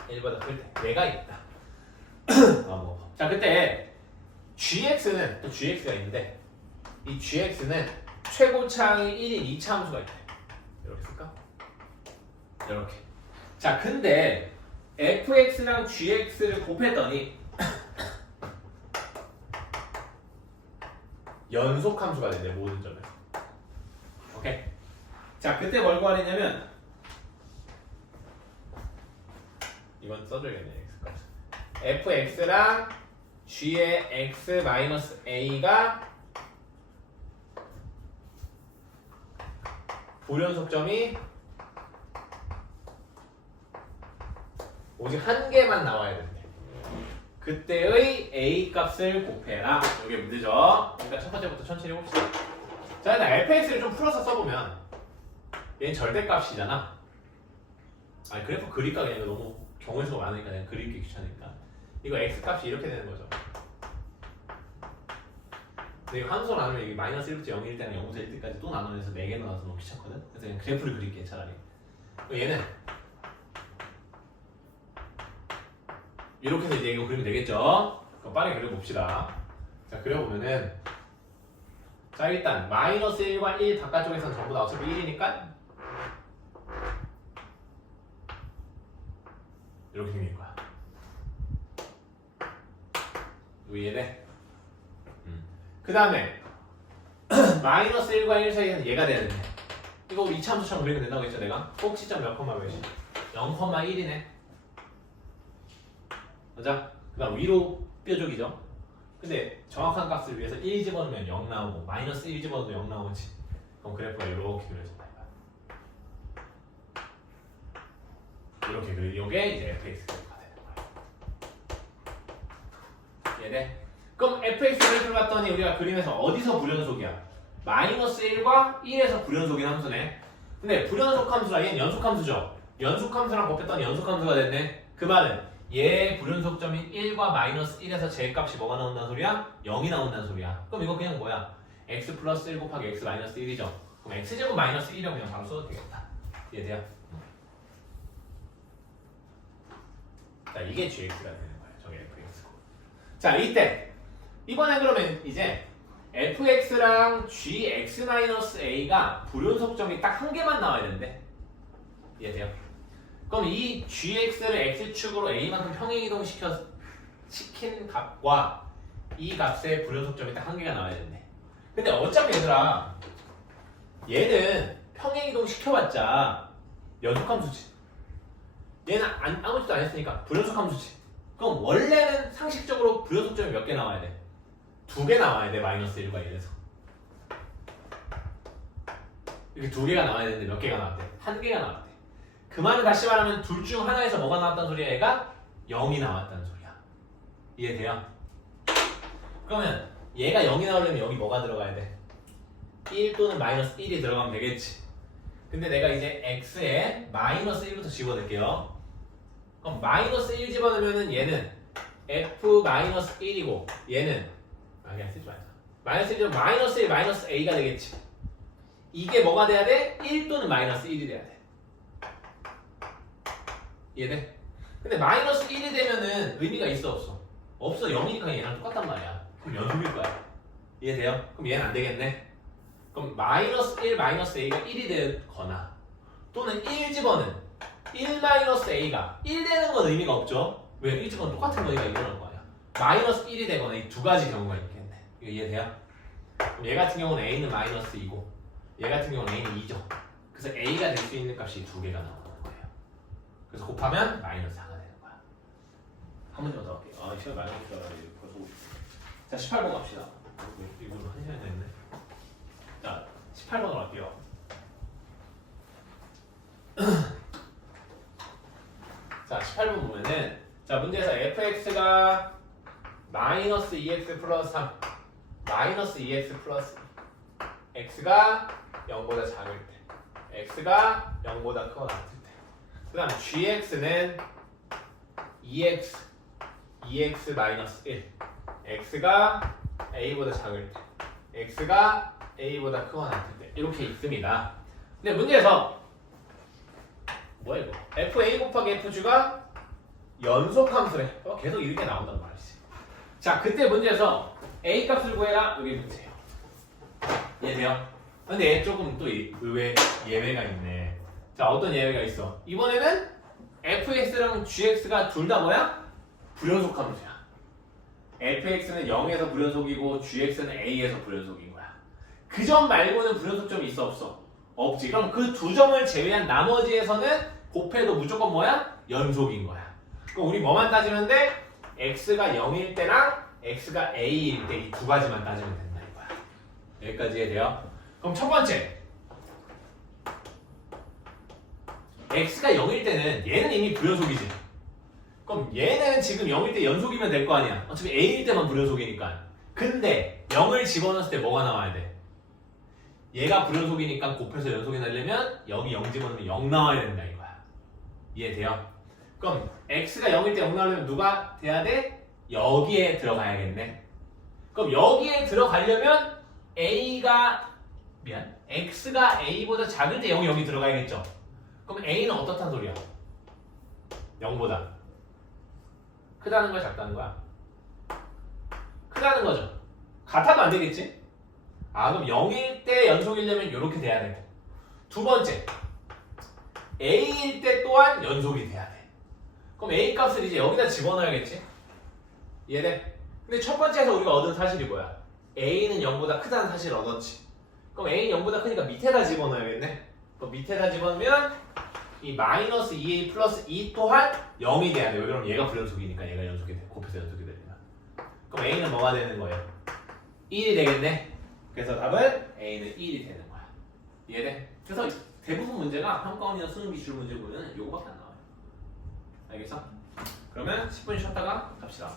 1보다 클 때 얘가 있다. 자, 그때 gx는 또 gx가 있는데 이 gx는 최고차항이 1인 2차 함수가 있대. 이렇게 쓸까? 이렇게. 자, 근데 fx랑 gx를 곱했더니 연속 함수가 되네. 모든 점에서. 오케이. 자, 그때 뭘 구하느냐면 이건 써줘야겠네. x값. fx랑 g의 x 마이너스 a가 불연속점이 오직 한 개만 나와야 된대. 그때의 a 값을 곱해라. 이게 문제죠. 그러니까 첫 번째부터 천천히 해봅시다. 자, 일단 fx를 좀 풀어서 써보면 얘는 절대값이잖아. 아니, 그래프 그릴까? 그냥 너무 경우의 수가 많으니까 그냥 그리기 귀찮으니까. 이거 x값이 이렇게 되는 거죠. 근데 이거 함수로 나누면 이게 마이너스 1부터 0일 때랑 0부터 1때까지 또 나눠내서 4개 나눠서 너무 귀찮거든. 그래서 그냥 그래프를 그릴게 차라리. 얘는 이렇게 해서 이제 이거 그리면 되겠죠? 그럼 빠르게 그려봅시다. 자, 그려보면은 자, 일단 마이너스 1과 1 바깥쪽에서는 전부 다 어차피 1이니까 이렇게 생길 거야. 이해돼? 그 다음에 마이너스 1과 1 사이에는 얘가 되는데 이거 우리 2차 함수처럼 그리면 된다고 했죠 내가? 꼭 시점 몇 컴마 몇이? 0,1이네. 맞아? 그 다음 위로 뾰족이죠? 근데 정확한 값을 위해서 1 집어넣으면 0 나오고 마이너스 1 집어넣어도 0 나오지. 그럼 그래프가 이렇게 그려진다. 이렇게 이게 이제 fx 그래프가 되는 거야. 이해돼? 그럼 fx 그래프를 봤더니 우리가 그림에서 어디서 불연속이야? 마이너스 1과 1에서 불연속인 함수네. 근데 불연속 함수라 얘는 연속 함수죠? 연속 함수랑 곱했더니 연속 함수가 됐네. 그 말은 얘 불연속점인 1과 마이너스 1에서 제 값이 뭐가 나온다는 소리야? 0이 나온다는 소리야. 그럼 이거 그냥 뭐야? x 플러스 1 곱하기 x 마이너스 1이죠? 그럼 x제곱 마이너스 1이라고 그냥 바로 써도 되겠다. 이해돼요? 자, 이게 gx가 되는 거예요. 저게 fx고. 자, 이때 이번에 그러면 이제 fx랑 gx-a가 불연속점이 딱 한 개만 나와야 되는데 이해돼요? 그럼 이 gx를 x축으로 a만큼 평행이동 시킨 값과 이 값의 불연속점이 딱 한 개가 나와야 되는데 근데 어차피 얘들아 얘는 평행이동 시켜봤자 연속함수지 얘는 아무것도 안 했으니까 불연속함수지 그럼 원래는 상식적으로 불연속점이 몇 개 나와야 돼? 2개 나와야 돼 마이너스 1과 1에서 이렇게 2개가 나와야 되는데 몇 개가 나왔대? 1개가 나왔대 그 말은 다시 말하면 둘 중 하나에서 뭐가 나왔다는 소리야 얘가 0이 나왔다는 소리야 이해돼요? 그러면 얘가 0이 나오려면 여기 뭐가 들어가야 돼? 1 또는 마이너스 1이 들어가면 되겠지 근데 내가 이제 x에 마이너스 1부터 집어넣을게요 그럼 마이너스 1 집어넣으면 얘는 f 마이너스 1이고 얘는 그냥 쓰지 말자 마이너스 1이면 마이너스 1 마이너스 a가 되겠지 이게 뭐가 돼야 돼? 1 또는 마이너스 1이 돼야 돼 이해돼? 근데 마이너스 1이 되면은 의미가 있어 없어? 없어 0이니까 얘랑 똑같단 말이야 그럼 연속일 거야 이해돼요? 그럼 얘는 안 되겠네 그럼 마이너스 1 마이너스 a가 1이 되거나 또는 1 집어는 1 마이너스 a가 1 되는 건 의미가 없죠 왜? 1 집어는 똑같은 거니까 일어날 거 아니야 마이너스 1이 되거나 이 두 가지 경우가 있겠네 이거 이해돼요? 그럼 얘 같은 경우는 a는 마이너스 2고 얘 같은 경우는 a는 2죠 그래서 a가 될 수 있는 값이 두 개가 나오는 거예요 그래서 곱하면 마이너스 4가 되는 거야 한 문제만 더 할게요 아 시간 많이 걸렸다 벌써 자 18번 갑시다 이걸로 1시간 됐네 자 18번으로 갈게요 자 18번 보면은 자 문제에서 fx가 마이너스 2x 플러스 3 마이너스 2x 플러스 x가 0보다 작을 때 x가 0보다 크거나 같을 때 그 다음 gx는 2x 마이너스 1 x가 a보다 작을 때 x가 a보다 크거나 같을 때 이렇게 있습니다 근데 문제에서 뭐야 이거 fa 곱하기 fg가 연속함수래 계속 이렇게 나온단 말이지 자 그때 문제에서 a 값을 구해라 여기 문제예요 이해돼요? 근데 조금 또 의외 예외가 있네 자 어떤 예외가 있어 이번에는 fx랑 gx가 둘 다 뭐야? 불연속함수야 fx는 0에서 불연속이고 gx는 a에서 불연속인 거야 그 점 말고는 불연속점이 있어 없어? 없지 그럼 그 두 점을 제외한 나머지에서는 곱해도 무조건 뭐야? 연속인 거야 그럼 우리 뭐만 따지면 돼? x가 0일 때랑 x가 a일 때 이 두 가지만 따지면 된다 이거야 여기까지 이해돼요? 그럼 첫 번째 x가 0일 때는 얘는 이미 불연속이지 그럼 얘는 지금 0일 때 연속이면 될 거 아니야 어차피 a일 때만 불연속이니까 근데 0을 집어넣었을 때 뭐가 나와야 돼? 얘가 불연속이니까 곱해서 연속이 나려면 여기 0 집어넣으면 0 나와야 된다 이거야 이해돼요? 그럼 x가 0일 때 0 나오려면 누가 돼야 돼? 여기에 들어가야겠네 그럼 여기에 들어가려면 x가 a보다 작을 때 0이 여기 들어가야겠죠 그럼 a는 어떻단 소리야? 0보다 크다는 거야 작다는 거야? 크다는 거죠 같아도 안 되겠지? 그럼 0일 때 연속이려면 이렇게 돼야 되고 두 번째 a일 때 또한 연속이 돼야 돼 그럼 a 값을 이제 여기다 집어넣어야겠지? 이해돼? 근데 첫 번째에서 우리가 얻은 사실이 뭐야? a는 0보다 크다는 사실을 얻었지 그럼 a는 0보다 크니까 밑에다 집어넣어야겠네 그럼 밑에다 집어넣으면 이 마이너스 2a 플러스 2 또한 0이 돼야 돼 왜냐면 얘가 불연속이니까 얘가 연속이 돼 곱해서 연속이 되면 그럼 a는 뭐가 되는 거예요? 1이 되겠네 그래서 답은 a는 1이 되는 거야 이해돼? 그래서 대부분 문제가 평가원이나 수능 기출 문제 보면 요거밖에 안 나와요 알겠어? 그러면 10분 쉬었다가 갑시다